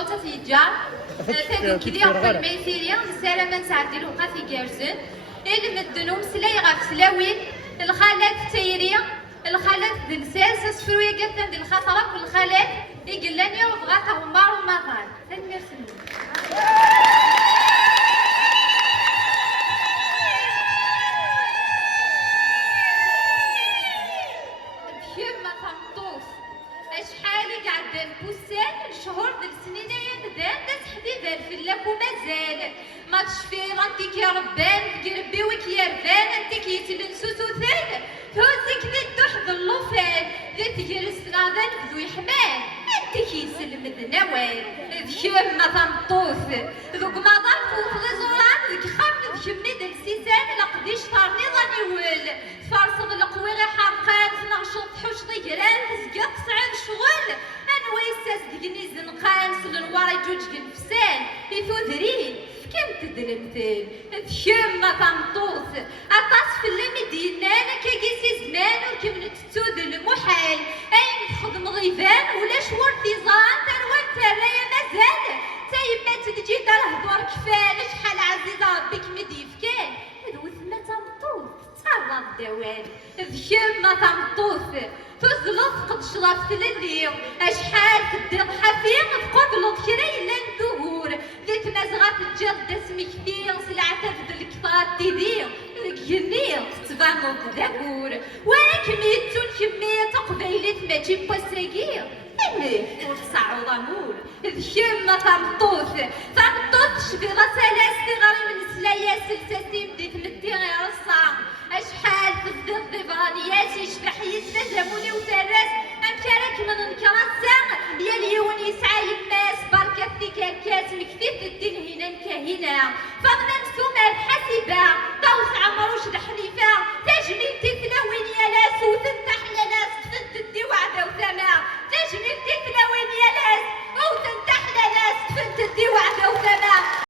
صوتا تيجار تاكل كليا الميسيريا السلامة نسعد الوقا في جارسن المدن ومسلاي غاف سلاوين الخالات تيريا الخالات دنساس سفرويا قالت ديال الخطره والخالات يقلاني وبغات غمار ومطار ميرسي كيما تنطوف اشحال قاعده نبوسان شهور د السنين يا ندان داس حديد الفلاك ومازال ما تشفي رانتيك يا ربان قربي وك يا ربان انت كيتلنسو ثوثان توزك ذي الدحض اللوفان ذي تجلس غادا ذوي حمان انت كيسلم النوال كيما تنطوف ذوك ما ضرفو في زوران ذيك خام ذيك ميد السيسان لقديش طارني ظني ول فارصغ القويغي حرقان نغشط حوش ضيران تزقط سعيد شغل انوي الساس ديني زنقان سلنواري جوج قنفسان يثوذرين كم تدلمتين كيما تنطوف اطاس في المدينان كيقيسي زمان وكم تتود المحال اين تخدم ضيفان ولا شور تيزان تنوان ترايا مازال تايما تجي دار هدور كفان شحال عزيزه ربك مديف كان هذو ثما تنطوف تصرف الدوام كيما تنطوف تزلط قد شرفت لليوم اشحال تدير حفيظ تقبلط كري لن ظهور ذيك نزغات الجلد اسمي كثير سلعة تفضل الكثار تدير ذيك يمير تبانو الدبور وكميتو الكمية قبيلة ما تجيب بساقير امي ورصعو ضمور كيما تنطوث شبيغة سلاسي غير من سلايا سلساسي بديت مدي غير الصعب اشحال تفضل ضيفانيات يشبح يستجموني وتراس امكارك من الكراسة يا اليون يسعى يماس بركة فيك الكاس مكتيب الدين هنا كهنا